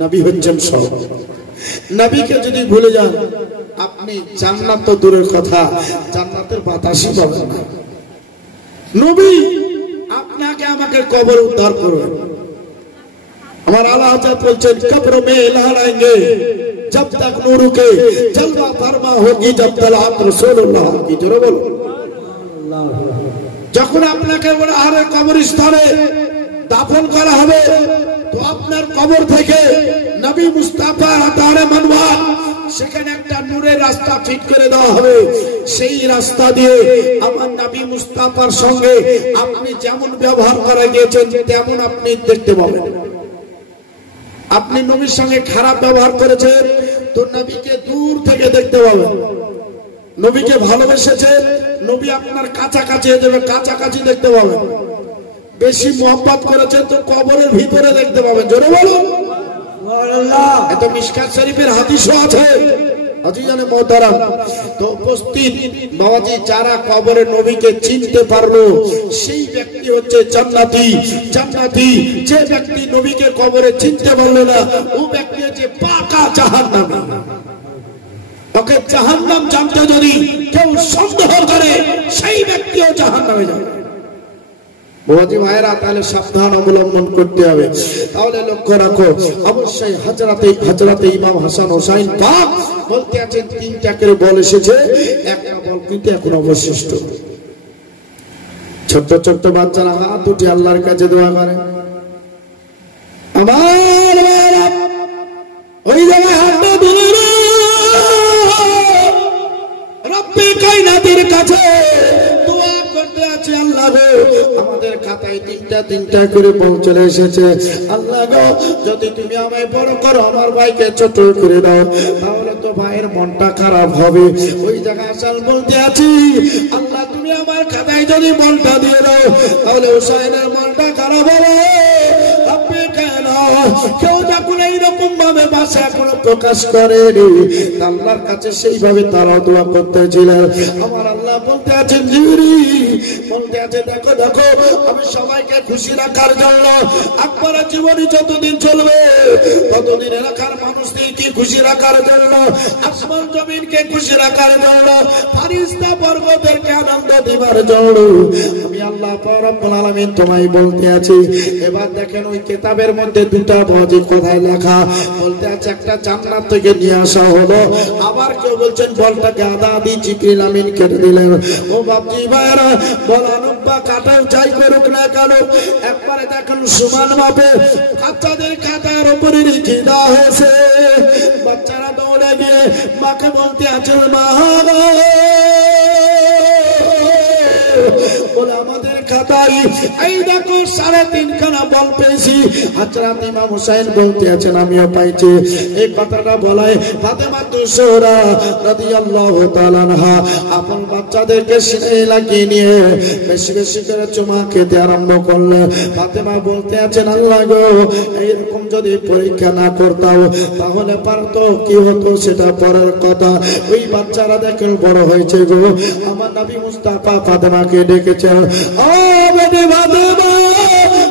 নবী হচ্ছেন সব। নবীকে যদি ভুলে যান আপনি জান্নাত তো দূরের কথা, জান্নাতের বাতাসই পাবেন না। নবী আপনাকে আমাকে কবর উদ্ধার করবেন। আমার আলা হযরত বলছেন, কবর মে লহরাएंगे जब तक नूर के जलवा फरमा होगी, जब तलहत रसूलुल्लाह की। জোরে বলো আল্লাহ। যখন আপনাকে ওনার কবরস্থানে দাফন করা হবে, তো আপনার কবর থেকে নবী মুস্তাফা আতারে মানওয়ার, সেখানে একটা নূরের রাস্তা ঠিক করে দেওয়া হবে। সেই রাস্তা দিয়ে আমার নবী মুস্তাফার সঙ্গে আপনি যেমন ব্যবহার করা গিয়েছেন তেমন আপনি দেখতে পাবেন। আপনি নবীর সঙ্গে খারাপ ব্যবহার করেছেন তো নবীকে দূর থেকে দেখতে পাবেন। নবীকে ভালোবেসেছেন, নবী আপনার কাছাকাছি যাবে, কাছাকাছি দেখতে পাবেন। বেশি মোহাম্মত করেছেন তো কবরের ভিতরে দেখতে পাবেন। জোরে বলুন সুবহানাল্লাহ। এত মিশকাত শরীফের হাদিসও আছে। আজিজানে মোহতারাম, তো উপস্থিত বাবাজি, যারা কবরে নবীকে চিনতে পারলো সেই ব্যক্তি হচ্ছে জান্নাতি। জান্নাতি যে ব্যক্তি নবীকে কবরে চিনতে পারলো না, ও ব্যক্তি হচ্ছে পাকা জাহান্নামী। ওকে জাহান্নাম জানতে যদি কেউ সন্দেহ করে, সেই ব্যক্তিও জাহান্নামে যাবে। বাবাজি ভাইরা, তাহলে সাবধান অবলম্বন করতে হবে। তাহলে লক্ষ্য রাখো, অবশ্যই হযরতে ইমাম হাসান হোসাইন পাক বলতে আছেন, তিনটা করে বল এসেছে, একটা বল কিন্তু এখন অবশিষ্ট। ছোট্ট ছোট্ট বাচ্চারা হাত উঠে আল্লাহর কাছে দোয়া করে। আমার ওই জায়গায় হাতটা তুলে রব্বে কায়নাতের কাছে দোয়া করতে আছে। আল্লাহ গো, আমাদের খাতায় তিনটা তিনটা করে বল চলে এসেছে। আল্লাহ গো, যদি তুমি আমায় বড় করো, আমার ভাইকে ছোট করে দাও, তাহলে তো ভাইয়ের মনটা খারাপ হবে। ওই জায়গায় আসাল বলতে আছি, আল্লাহ তুমি আমার খাতায় যদি বলটা দিয়ে দাও, তাহলে হুসাইনের মনটা খারাপ হবে। আপনি কেন কেউ যখন এইরকম ভাবে বাসা এখনো প্রকাশ করেনি, আল্লাহর কাছে সেইভাবে তারা দোয়া করতেছিলেন। আমার আল্লাহ বলতে আছেন, জিবরিল বলতে আছে, দেখো দেখো, আমি সবাইকে খুশি রাখার জন্য আপনার জীবনী যতদিন চলবে ততদিন এলাকার মানুষদেরকে খুশি রাখার জন্য, আসমান জমিনকে খুশি রাখার জন্য, ফারিস্তা বর্গদেরকে আনন্দ দিবার জন্য আমি আল্লাহ পাক রব্বুল আলামিন তোমায় বলতে আছি। এবার দেখেন ওই কিতাবের মধ্যে দুটো বাজে কথায় লেখা, বলতে আছে একটা জান্নাত থেকে নিয়ে আসা হলো, আবার কেউ বলছেন বলটাকে আদা আদি জিবরিল আমিন কেটে দিলেন। ও বাপজি ভাইরা, বলানুক বা কাটাও যাই করুক না কেন, একবারে দেখেন সমান ভাবে বাচ্চাদের খাতার উপরে লিখে দেওয়া হয়েছে। বাচ্চারা দৌড়ে গিয়ে মাকে বলতে আছে, মা বলে আমাদের খাতায় এই দেখো 3.5 খানা বল পেয়েছি। হযরত ইমাম হুসাইন বলতে আছেন আমিও পাইছি। এই কথাটা বলায় ফাতেমা তুসরা রাদিয়াল্লাহু তাআলা আনহা আপন বাচ্চাদেরকে সিনায় লাগিয়ে নিয়ে বেশি বেশি করে চুমা খেতে আরম্ভ করলেন। ফাতেমা বলতে আছেন, আল্লাহ গো, এইরকম যদি পরীক্ষা না করতাম তাহলে পারতো কি হতো সেটা পরের কথা। ওই বাচ্চারা দেখেন বড় হয়েছে গো। আমার নবী মুস্তাফা ফাতেমাকে ডেকেছেন, ও বেটি ফাতেমা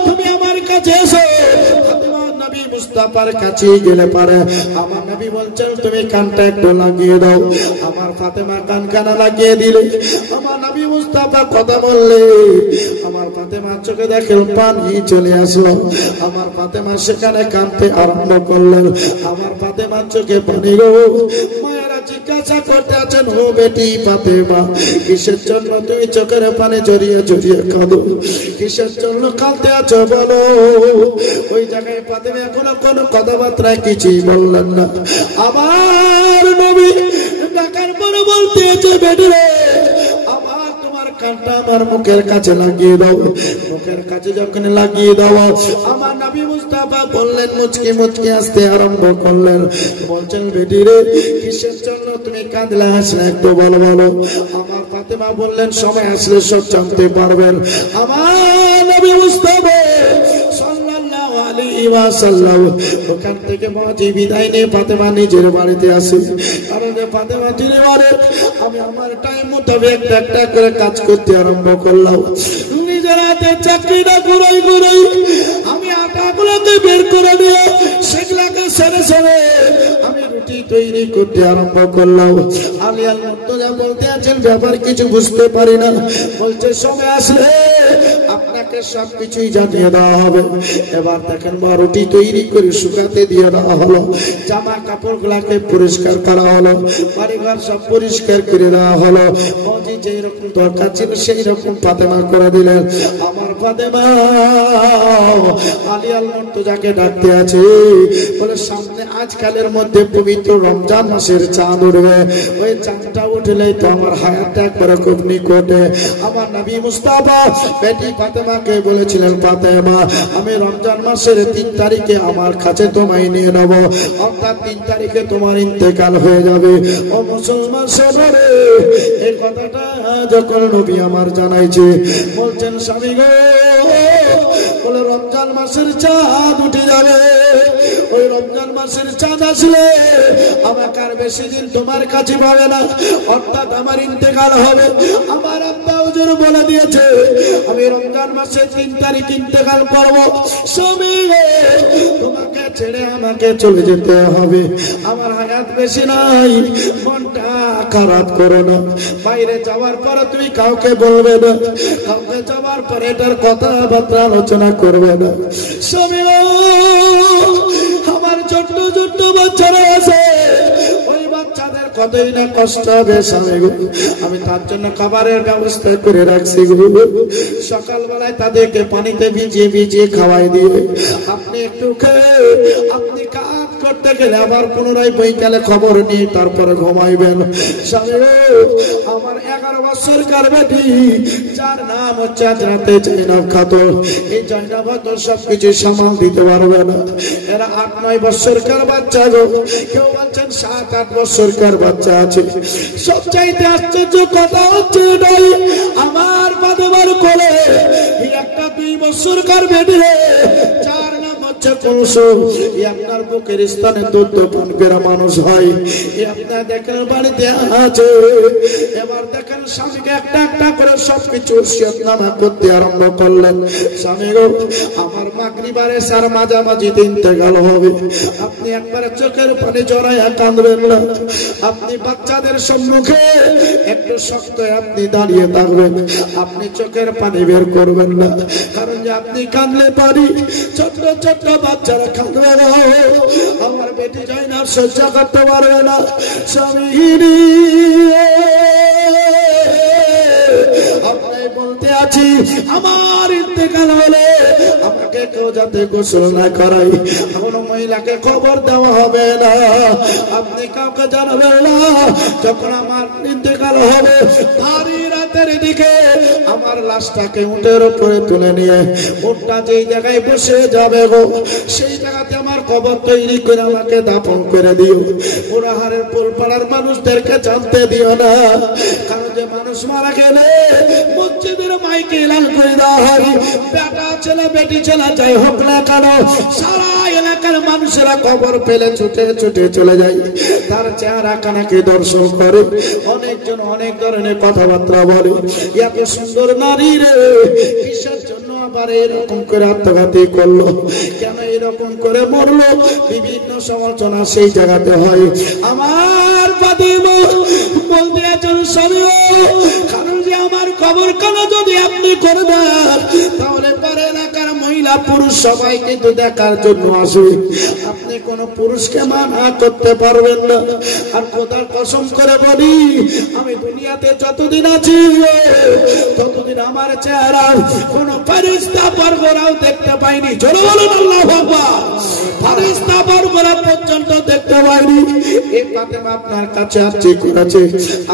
তুমি আমার কাছে এসো। ফাতেমা নবী মুস্তাফার কাছে গেলে পারে আমার নবী বলছেন তুমি কানটা একটু লাগিয়ে দাও। আমার ফাতেমা কানখানা লাগিয়ে দিলে, আমার নবী মুস্তাফা কথা বললে আমার ফাতেমা চোখে দেখেন পানি চলে আসলো। আমার ফাতেমা সেখানে কাঁদতে আরম্ভ করলেন। আমার ফাতেমার চোখে পানি গো। মায়েরা জিজ্ঞাসা করতে আছেন, ও বেটি ফাতেমা কিসের জন্য তুমি চোখের পানি জড়িয়ে জড়িয়ে কাঁদো, কিসের জন্য কাঁদতে আছো বলো। ওই জায়গায় ফাতেমা এখনো কোনো কথাবার্তায় কিছুই বললেন না। আমার নবী ডাকার পরে বলতে আছে, বেটি রে আমার তোমার কানটা আমার মুখের কাছে লাগিয়ে দাও। মুখের কাছে যখন লাগিয়ে দাও আমার নবী মুস্তাফা বললেন, মুচকি মুচকি আসতে আরম্ভ করলেন। বলছেন, বেটি রে কিসের জন্য তুমি কাঁদলে হাসলে একটু বলো বলো। আমার ফাতেমা বললেন, সময় আসলে সব জানতে পারবেন। আমার নবী মুস্তাফা সাল্লাল্লাহু আলাইহি ওয়াসাল্লাম ওখান থেকে মাঝি বিদায় নিয়ে ফাতেমা নিজের বাড়িতে আসে। কারণ ফাতেমা তিনি বলে, আমি আমার টাইম মোতাবেক একটা একটা করে কাজ করতে আরম্ভ করলাম। নিজের হাতে চাকরিটা ঘুরাই ঘুরাই আমি আটাগুলোকে বের করে দিয়ে সেগুলাকে সেরে সেরে আমি রুটি তৈরি করতে আরম্ভ করলাম। আলিয়াল মুর্তজা বলতে আছেন, ব্যাপার কিছু বুঝতে পারি না। বলছে, সময় আসলে আপনাকে সবকিছুই জানিয়ে দেওয়া হবে। এবার দেখেন মা রুটি তৈরি করে শুকাতে দিয়ে দেওয়া হলো, জামা কাপড় গুলাকে পরিষ্কার করা হলো, বাড়িঘর সব পরিষ্কার করে দেওয়া হলো। মজি যেই রকম দরকার ছিল সেই রকম ফাতেমা করে দিলেন। আমার ফাতেমা আলিয়াল মুর্তজাকে ডাকতে আছে, বলে সামনে আজকালের মধ্যে পবিত্র রমজান মাসের চাঁদ উঠবে। ওই চাঁদটা উঠলেই তো আমার হায়াতটা একবারে খুব নিকটে। আমার নবী মুস্তাফা বেটি ফাতেমাকে বলেছিলেন, ফাতেমা আমি রমজান মাসের 3 তারিখে আমার কাছে তোমায় নিয়ে নেব, অর্থাৎ 3 তারিখে তোমার ইন্তেকাল হয়ে যাবে। ও মুসলমান শোনে, এই কথাটা যখন নবী আমার জানাইছে, বলছেন স্বামী গো, বলে রমজান মাসের চাঁদ উঠে যাবে। ওই রমজান মাসের চাঁদ আসলে আমাকে আর বেশি দিন তোমার কাছে পাবে না, অর্থাৎ আমার ইন্তেকাল হবে। আমার আব্বা হুজুর বলে দিয়েছে আমি রমজান মাসের 3 তারিখ ইন্তেকাল করবো। স্বামী তোমাকে ছেড়ে আমাকে চলে যেতে হবে, আমার হায়াত বেশি নাই, মনটা খারাপ করো না। বাইরে যাওয়ার পরে তুমি কাউকে বলবে না, কাউকে যাওয়ার পরে এটার কথাবার্তা আলোচনা করবে না। স্বামী আমার ছোট্ট ছোট্ট বাচ্চারা আছে, ওই বাচ্চাদের কতই না কষ্ট হবে স্বামী গো, আমি তার জন্য খাবারের ব্যবস্থা করে রাখছি গো। সকালবেলায় তাদেরকে পানিতে ভিজিয়ে ভিজিয়ে খাওয়াই দিয়ে আপনি একটু খেয়ে আপনি কাজ করতে গেলে আবার পুনরায় বৈকালে খবর নিয়ে তারপরে ঘুমাইবেন। স্বামী আমার 11 বছরকার বেটি, যার নাম হচ্ছে হযরতে জাইনাব খাতুন, এই জাইনাব খাতুন সবকিছু সামাল দিতে পারবে না। এরা 8-9 বছরকার বাচ্চা গো, কেউ বলছেন 7-8 বছরকার বাচ্চা আছে। সবচাইতে আশ্চর্য কথা হচ্ছে এটাই, আমার ফাতেমার কোলে একটা 2 বছরকার বেটি, যার নাম হচ্ছে কৌশল। আপনার বুকের স্থানে 12 পান করা মানুষ হয়, আপনার দেখেন বাড়িতে আছে। এবার দেখেন স্বামীকে একটা একটা করে সবকিছু ওসিয়তনামা করতে আরম্ভ করলেন। স্বামী গো, আমার মাগরিবের সার মাঝামাঝি ইন্তেকাল হবে, আপনি একবারে চোখের পানি জড়াইয়া কাঁদবেন না। আপনি বাচ্চাদের সম্মুখে একটু শক্ত আপনি দাঁড়িয়ে থাকবেন, আপনি চোখের পানি বের করবেন না, কারণ যে আপনি কাঁদলে পারি ছোট্ট ছোট্ট বাচ্চারা কাঁদবে না, আমার বেটি যায় না, সহ্য করতে পারবে না। স্বামী আপনাকে বলতে আছি, আমার ইন্তেকাল হলে আমাকে কেউ যাতে গোসল না করাই, কোনো মহিলাকে খবর দেওয়া হবে না, আপনি কাউকে জানাবেন না। যখন আমার ইন্তেকাল হবে ভারী রাতের দিকে আমার লাশটাকে উটের উপরে তুলে নিয়ে উটটা যেই জায়গায় বসে যাবে গো, সেই জায়গাতে আমার কবর তৈরি করে আমাকে দাফন করে দিও। পুরাহারের পোলপাড়ার মানুষদেরকে জানতে দিও না, কারণ যে মানুষ মারা গেলে মসজিদের মাইকে এলান করে দেওয়া হয়, বেটা ছেলে বেটি ছেলে যাই হোক না কেন সারা এলাকার মানুষেরা খবর পেলে ছুটে ছুটে চলে যায়, তার চেহারা কানাকে দর্শন করে। অনেকজন অনেক ধরনের কথাবার্তা বলে, এত সুন্দর নারী রে কিসের জন্য আবার এরকম করে আত্মঘাতী করলো, কেন এরকম করে মরলো, বিভিন্ন সমালোচনা সেই জায়গাতে হয়। আমার ফাতিমা বলতে আছেন স্বামী, কারণ যে আমার খবর কেন যদি আপনি করে দেন, তাহলে পরে এলাকার মহিলা পুরুষ সবাই কিন্তু দেখার জন্য আসবে, আপনি কোন পুরুষকে মানা করতে পারবেন না। আর খোদার কসম করে বলি, আমি দুনিয়াতে যতদিন আছি ততদিন আমার চেহারা কোন ফেরেশতা বর্গরাও দেখতে পাইনি। জোরে বলুন আল্লাহু আকবার। ফেরেশতা বর্গরা পর্যন্ত দেখতে পাইনি। এই ফাতেমা আপনার কাছে আসছে করেছে,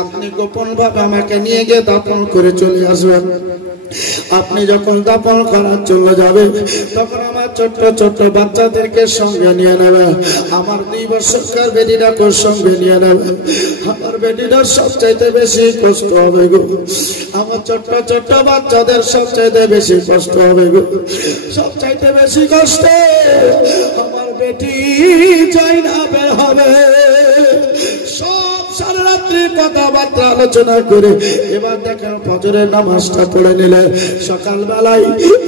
আপনি গোপন ভাবে আমাকে নিয়ে গিয়ে দাফন করে চলে আসবেন। আপনি যখন দাফন করার চলে যাবে তখন আমার ছোট্ট ছোট্ট বাচ্চাদেরকে সঙ্গে নিয়ে নেবে, আমার 2 বছরকার বেটিটাকে সঙ্গে নিয়ে নেবে। আমার বেটিটার সবচাইতে বেশি কষ্ট হবে গো, আমার ছোট্ট ছোট্ট বাচ্চাদের সবচাইতে বেশি কষ্ট হবে গো, সবচাইতে বেশি কষ্ট আমার বেটি চাই না বের হবে। সব সারা রাত্রি কথাবার্তা আলোচনা করে এবার দেখেন ফজরের নামাজটা পড়ে নিলেন সকাল বেলায়।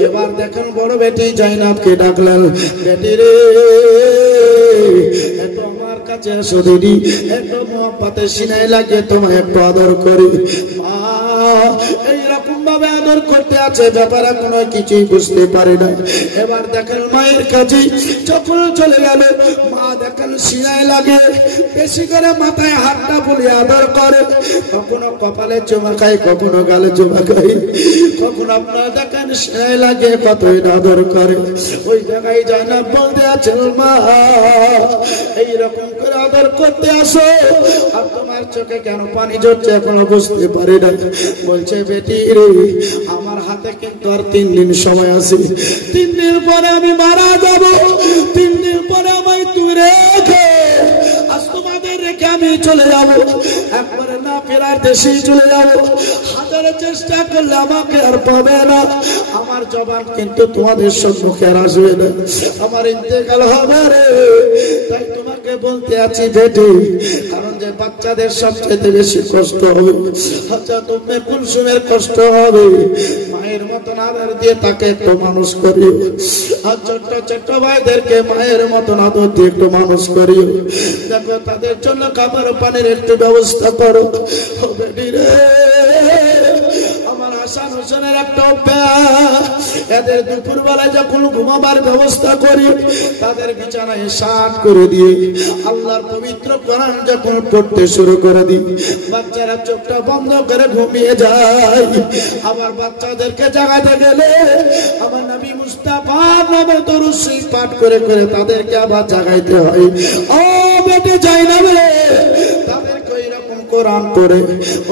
এবার দেখেন বড় বেটি জাইনাবকে ডাকলেন, বেটি রে একটু আমার কাছে এসো দিদি, একটু মোহাম্মতে সিনাই লাগিয়ে তোমায় একটু আদর করি। মা এইরকম ভাবে আদর করতে আছে, ব্যাপারে কোনো কিছুই বুঝতে পারি না। এবার দেখেন মায়ের কাছে যখন চলে গেল, মা দেখেন সিনাই লাগে, বেশি করে মাথায় হাতটা বলে আদর করে, কখনো কপালে চুমা খায়, কখনো গালে চুমা খায়, কখনো আপনারা দেখেন সিনাই লাগে, কতই আদর করে। ওই জায়গায় যায় না বলতে আছেন, মা এইরকম করে আদর করতে আসো, আর তোমার চোখে কেন পানি ঝরছে এখনো বুঝতে পারি না। বলছে বেটি রে, আমার হাতে কিন্তু আর 3 দিন সময় আছে, 3 দিন পরে আমি মারা যাব, 3 দিন পরে আমায় তুই রেখে আজ তোমাদের রেখে আমি চলে যাব, একবারে না ফেরার দেশেই চলে যাব। হাজার চেষ্টা করলে আমাকে আর পাবে না, আমার জবান কিন্তু তোমাদের সম্মুখে আর আসবে না, আমার ইন্তেকাল হবে রে। তাই তোমাকে বলতে আছি বেটি, কারণ যে বাচ্চাদের সবচেয়ে বেশি কষ্ট হবে, হযরত উম্মে কুলসুমের কষ্ট হবে, মায়ের মতন আদর দিয়ে তাকে একটু মানুষ করিও, আর ছোট্ট ছোট্ট ভাইদেরকে মায়ের মতন আদর দিয়ে একটু মানুষ করিও। দেখো তাদের জন্য খাবার পানির একটু ব্যবস্থা করো। বেটি রে, আমার হাসান হোসেনের একটা অভ্যাস, এদের দুপুর বেলায় যখন ঘুমাবার ব্যবস্থা করি, তাদের বিছানায় সাত করে দিয়ে আল্লাহর পবিত্র কোরআন যখন পড়তে শুরু করে দিই, বাচ্চারা চোখটা বন্ধ করে ঘুমিয়ে যায়। আবার বাচ্চাদেরকে জাগাতে গেলে আমার নবী মুস্তাফার নামে দরুদ শরীফ পাঠ করে করে তাদেরকে আবার জাগাইতে হয়। ও বেটি যাই না রে, তাদেরকে ওই রকম কোরআন পড়ে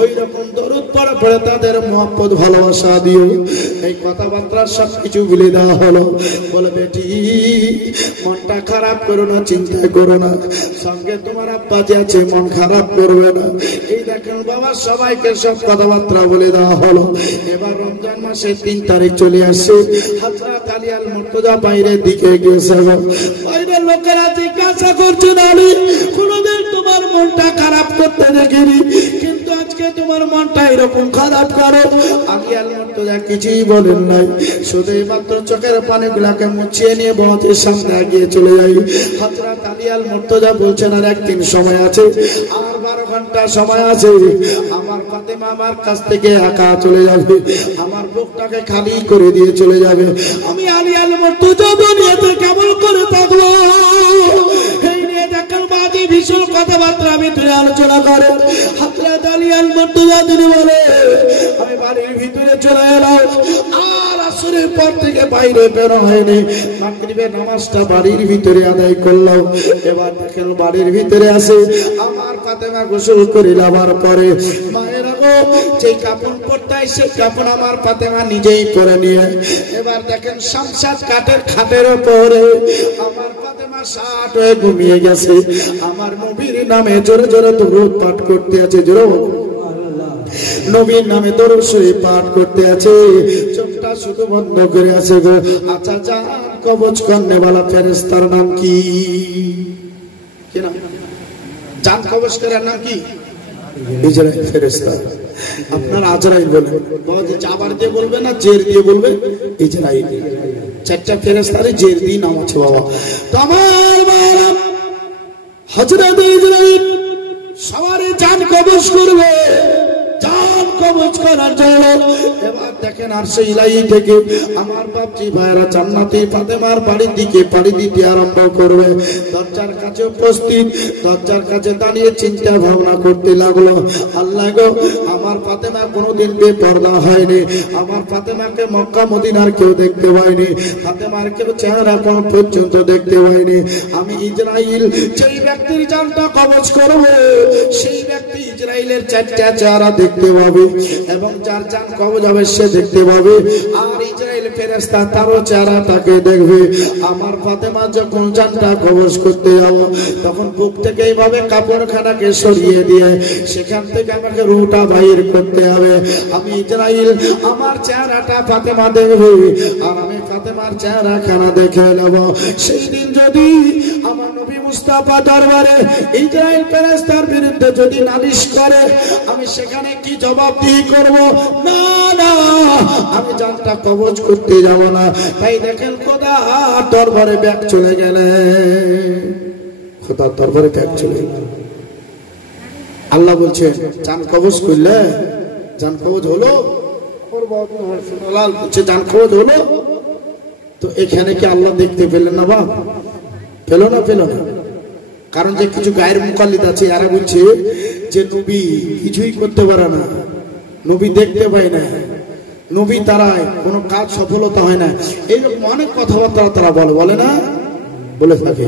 ওই রকম দরুদ পড়ে পড়ে তাদের মহব্বত ভালোবাসা দিও। এই কথাবার্তা সবকিছু ভুলে দেওয়া হলো। বলে বেটি মনটা খারাপ করো না, চিন্তা করো না, সঙ্গে তোমার আব্বা যে আছে মন খারাপ করবে না। এই দেখেন বাবা সবাইকে সব কথাবার্তা বলে দেওয়া হলো। এবার রমজান মাসের 3 তারিখ চলে আসছে। হযরত আলী আল মুর্তজা বাইরের দিকে গিয়েছে, বাইরের লোকেরা জিজ্ঞাসা করছে, নারী কোনদিন তোমার মনটা খারাপ করতে দেখিনি, কিন্তু আজকে তোমার মনটা এরকম খারাপ করো। আলী আল মুর্তজা কিছুই বলেন নাই, শুধু মাত্র চোখের পানিগুলাকে মুছিয়ে নিয়ে বহুতের সামনে এগিয়ে চলে যাই। হযরত আলী আল মুর্তজা বলছেন, আর একদিন সময় আছে, আর 12 ঘন্টা সময় আছে। আমার ফাতেমা আমার কাছ থেকে একা চলে যাবে, আমার বুকটাকে খালি করে দিয়ে চলে যাবে। আমি আলী আল মুর্তজা দুনিয়াতে কেমন করে থাকবো? এই নিয়ে দেখেন বাজে ভীষণ কথাবার্তা ভিতরে আলোচনা করে। হযরত আলী আল মুর্তজা তিনি বলে, আমি বাড়ির ভিতরে চলে এলাম, আর আসরের পর থেকে বাইরে বের হয়নি। মাগরিবের নামাজটা বাড়ির ভিতরে আদায় করলাম। এবার দেখেন বাড়ির ভিতরে আসে আমার ফাতেমা গোসল করে নেওয়ার পরে, মায়েরা গো, যে কাপড় পরতাই সে কাপড় আমার ফাতেমা নিজেই পরে নিয়ে, এবার দেখেন শামসাদ কাঠের খাটের উপরে আমার ফাতেমা শাট হয়ে ঘুমিয়ে গেছে। আমার নবীর নামে জোরে জোরে দরুদ পাঠ করতে আছে, জোরে নবীর নামে দরুদ শরীফ পাঠ করতে আছে, চোখটা শুধু বন্ধ করে আছে গো। আচ্ছা, জান কবজ করনে वाला ফেরেশতার নাম কি? কি নাম? জান কবজ করার নাম কি? ইজরাইল ফেরেশতা। আপনার আজরাইল বলেন, বাবাজি জাবার দিয়ে বলবে না জের দিয়ে বলবে? ইজরাইল। 4টা ফেরেশতারে জের দিয়ে নাম আছে বাবা। তো আমার মায়েরা, হযরত ইজরাইল সবারই জান কবজ করবে, জান কবজ করার জন্য। এবার দেখেন আরশে ইলাহি থেকে আমার বাপজি ভাইরা জান্নাতি ফাতেমার বাড়ির দিকে পাড়ি দিতে আরম্ভ করবে। দরজার কাছে উপস্থিত, দরজার কাছে দাঁড়িয়ে চিন্তা ভাবনা করতে লাগলো, আল্লাহ গো, আমার ফাতেমা কোনোদিন বেপরদা হয়নি, আমার ফাতেমাকে মক্কা মদিনার কেউ দেখতে পায়নি, ফাতেমার কেউ চেহারা কোন পর্যন্ত দেখতে পায়নি। আমি ইজরাইল যেই ব্যক্তির জানটা কবজ করব, সেই ব্যক্তি ইজরাইলের 4টা চেহারা দেখতে পাবে, এবং যার জান কবজ হবে সে দেখতে পাবে, আর ইজরাইল ফেরেশতা তারও চেহারাটাকে দেখবে। আমার ফাতেমা যখন জানটা কবজ করতে যাব, তখন বুক থেকে এইভাবে কাপড়খানাকে সরিয়ে দিয়ে সেখান থেকে আমাকে রুহটা বাইর করতে হবে। আমি ইজরাইল আমার চেহারাটা ফাতেমা দেখবে, আর আমি ফাতেমার চেহারাখানা দেখে নেব। সেই দিন যদি আমার নবী মুস্তাফা দরবারে ইজরাইল ফেরেশতার বিরুদ্ধে যদি নালিশ করে, আমি সেখানে কি জবাবদিহি করব? না না, আমি জানটা কবজ করতে যাব না। তাই দেখেন খোদা দরবারে ব্যাগ চলে গেলে, খোদা দরবারে ব্যাগ চলে গেল। আল্লাহ বলছে জান কবজ করলে, জান কবজ হলো, জান কবজ হলো। তো এখানে কি আল্লাহ দেখতে পেলেন না? বাপ পেল না, পেল না। কারণ যে কিছু গায়ের মুকাল্লিদ আছে, এরা বলছে যে নবী কিছুই করতে পারে না, নবী দেখতে পায় না, নবী তারায় কোনো কাজ সফলতা হয় না, এইরকম অনেক কথাবার্তা তারা বলে না, বলে থাকে।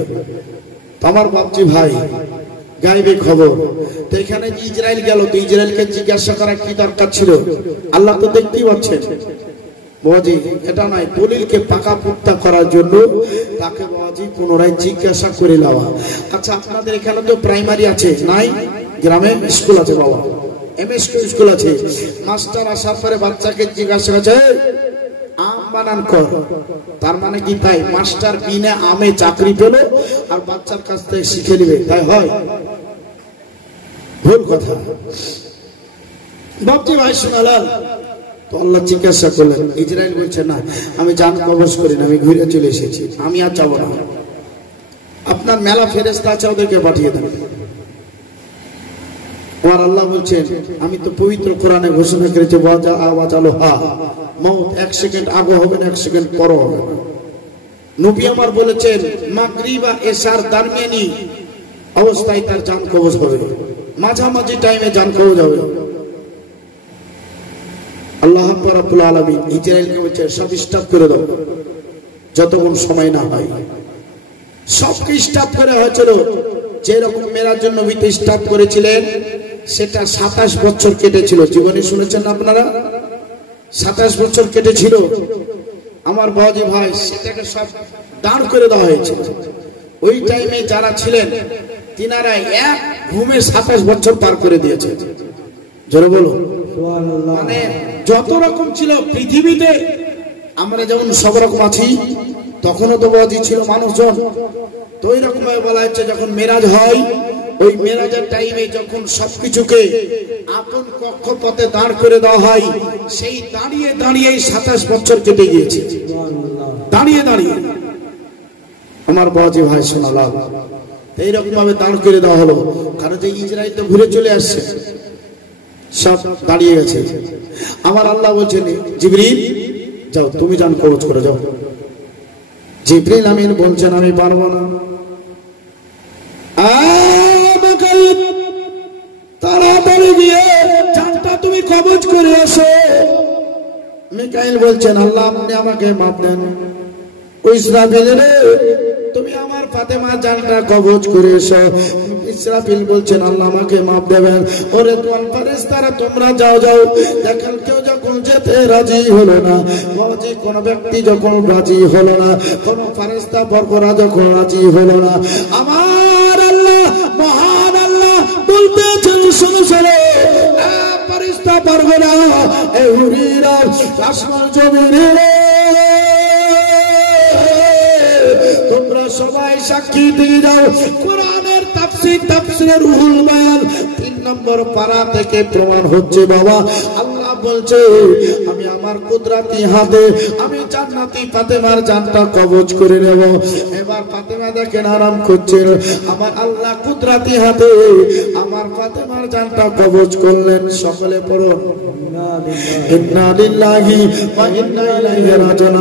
আমার বাপজি ভাই গায়েবে খবর, তো এখানে ইজরাইল গেল, তো ইজরাইলকে জিজ্ঞাসা করা কি দরকার ছিল? আল্লাহ তো দেখতেই পাচ্ছেন। বাবাজি এটা নয়, দলিলকে পাকা পুক্তা করার জন্য তাকে বাবাজি পুনরায় জিজ্ঞাসা করে নেওয়া। আচ্ছা, আপনাদের এখানে তো প্রাইমারি আছে নাই? গ্রামে স্কুল আছে বাবা, এমএসকে স্কুল আছে। মাস্টার আসার পরে বাচ্চাকে জিজ্ঞাসা করছে আম বানান কর, তার মানে কি তাই মাস্টার বিনা আমে চাকরি পেল আর বাচ্চার কাছ থেকে শিখে নেবে? তাই হয়? ভুল কথা। বাপজি ভাই শোনালাম, তো আল্লাহ জিজ্ঞাসা করলেন, ইজরাইল বলছে না আমি জান কবজ করি না, আমি ঘুরে চলে এসেছি, আমি আর যাবো না। আপনার মেলা ফেরেশতা আছে, ওদেরকে পাঠিয়ে দেন। আর আল্লাহ বলছেন আমি তো পবিত্র কোরআনে ঘোষণা করেছি, আওয়াজ আলো হা মউত 1 সেকেন্ড আগে হবে না, 1 সেকেন্ড পরও হবে না। নবী আমার বলেছেন মাগরিব আর এশার দরমিয়ানি অবস্থায় তার জান কবজ হবে, মাঝামাঝি টাইমে জান কবজ হবে। আল্লাহ রাব্বুল আলামিন ইসরাইলকে বলছে সব স্টপ করে দাও, যতক্ষণ সময় না হয়। সবকে স্টপ করে হয়েছিল। যেরকম মেরার জন্য নবী স্টপ করেছিলেন, সেটা 27 বছর কেটেছিল। জীবনে শুনেছেন আপনারা? 27 বছর কেটেছিল। আমার বাবাজি ভাই, সেটাকে সব দাঁড় করে দেওয়া হয়েছিল। ওই টাইমে যারা ছিলেন তিনারা এক ঘুমে 27 বছর পার করে দিয়েছে। জোরে বলো মানে যত রকম ছিল পৃথিবীতে, আমরা যেমন সব রকম আছি, তখনও তো বাবাজি ছিল মানুষজন। তো ওই রকম ভাবে বলা হচ্ছে যখন মেরাজ হয় ওই মেরাজের টাইমে যখন সবকিছুকে আপন কক্ষপথে দাঁড় করে দেওয়া হয়, সেই দাঁড়িয়ে দাঁড়িয়ে 27 বছর কেটে গিয়েছে। দাঁড়িয়ে দাঁড়িয়ে আমার বাবাজি ভাই শোনালাম, এইরকম ভাবে দাঁড় করে দেওয়া হলো। কারণ যে ইসরায়েল তো ঘুরে চলে আসছে, সব দাঁড়িয়ে গেছে। আমার আল্লাহ বলছেন, জিবরিল যাও, তুমি যান, কবজ করে যাও। জিবরিল আমিন বলছেন, আমি পারবো না, তাড়াতাড়ি গিয়ে জানটা তুমি কবজ করে আসো। মিকাইল বলছেন, আল্লাহ আপনি আমাকে মাপ দেন। ইসরাফিল রে, তুমি আমার ফাতেমার জানটা কবজ করে এসো। ইসরাফিল বলছেন, আল্লাহ আমাকে মাপ দেবেন। ওরে তোমার ফেরেশতারা তোমরা যাও যাও। দেখেন কেউ যখন যেতে রাজি হলো না, বাবাজি কোন ব্যক্তি যখন রাজি হলো না, কোন ফেরেশতা বরকরা যখন রাজি হলো না, আমার আল্লাহ মহান আল্লাহ বলতেছেন, শোনো শোনো ফেরেশতা বরকরা, এই হুরিরা আসমান জমিনে তোমরা সবাই সাক্ষী দিয়ে যাও। কোরআনের তাফসীরের রুহুল বায়ান 3 নম্বর পারা থেকে প্রমাণ হচ্ছে বাবা, আল্লাহ বলছে আমি আমার কুদরতি হাতে আমি জান্নাতি ফাতেমার জানটা কবজ করে নেব। এবার ফাতেমা দেখেন আরাম করছেন, আমার আল্লাহ কুদরতি হাতে আমার ফাতেমার জানটা কবজ করলেন। সকলে পড়ুন, ইন্না লিল্লাহি ওয়া ইন্না ইলাইহি রাজিউন।